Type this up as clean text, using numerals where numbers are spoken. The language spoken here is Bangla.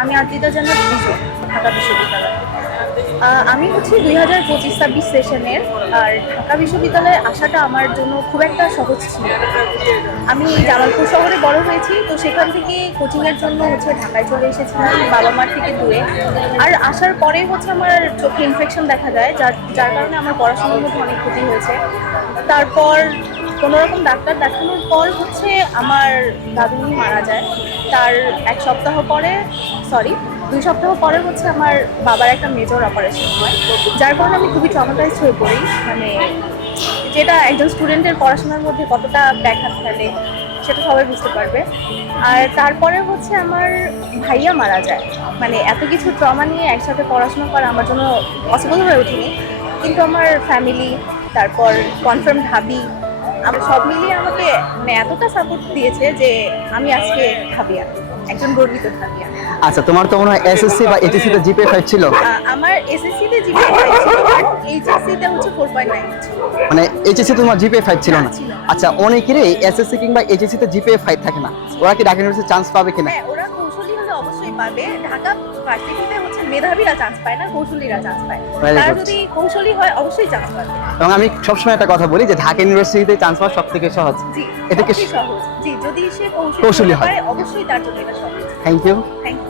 আমি আদ্রিতা জান্নাত বিজয়, ঢাকা বিশ্ববিদ্যালয়। আমি হচ্ছে 2025-26 সেশনের। আর ঢাকা বিশ্ববিদ্যালয়ে আসাটা আমার জন্য খুব একটা সহজ ছিল না। আমি জামালপুর শহরে বড় হয়েছি, তো সেখান থেকে কোচিংয়ের জন্য হচ্ছে ঢাকায় চলে এসেছিলাম বাবা মার থেকে দূরে। আর আসার পরে হচ্ছে আমার চোখে ইনফেকশন দেখা যায়, যার যার কারণে আমার পড়াশোনার মধ্যে অনেক ক্ষতি হয়েছে। তারপর কোনোরকম ডাক্তার দেখানোর পর হচ্ছে আমার দাদুনি মারা যায়। তার এক সপ্তাহ পরে, সরি 2 সপ্তাহ পরে হচ্ছে আমার বাবার একটা মেজর অপারেশন হয়, যার কারণে আমি খুবই ট্রমাটাইজড হয়ে পড়ি। মানে যেটা একজন স্টুডেন্টের পড়াশোনার মধ্যে কতটা ব্যাঘাত ফেলে সেটা সবাই বুঝতে পারবে। আর তারপরে হচ্ছে আমার ভাইয়া মারা যায়। মানে এত কিছু ট্রমা নিয়ে একসাথে পড়াশোনা করা আমার জন্য পসিবল হয়ে ওঠেনি, কিন্তু আমার ফ্যামিলি, তারপর কনফার্ম ভাবি, আমার সব মিলিয়ে আমাকে মানে এতটা সাপোর্ট দিয়েছে যে আমি আজকে ভাবিয়া, একজন গর্বিত ভাবিয়া। আচ্ছা, তোমার তো মনে হয় এসএসসি বা এইচএসসি তে জিপিএ 5 ছিল? আমার এসএসসি তে জিপিএ 5 ছিল, বাট এইচএসসি তে হচ্ছে 4.9 ছিল। মানে এইচএসসি তোমার জিপিএ 5 ছিল না? ছিল না। আচ্ছা, অনেকেরই এসএসসি কিংবা এইচএসসি তে জিপিএ 5 থাকে না, ওরা কি ঢাকা ইউনিভার্সিটি চান্স পাবে কিনা? হ্যাঁ, ওরা কৌশলী হলে অবশ্যই পাবে। ঢাকা ভার্সিটিতে হচ্ছে মেধাবীরা চান্স পায় না, কৌশলীরা চান্স পায়। Very তারা good. যদি কৌশলী হয় অবশ্যই চান্স পাবে। এবং আমি সবসময় একটা কথা বলি যে ঢাকা ইউনিভার্সিটিতে চান্স পাওয়া সব থেকে সহজ। জি, এটা কি সবচেয়ে সহজ। জি, যদি সে কৌশলী কৌশলী হয়। হয় অবশ্যই তার জন্য এটা সহজ। Thank you. Thank you.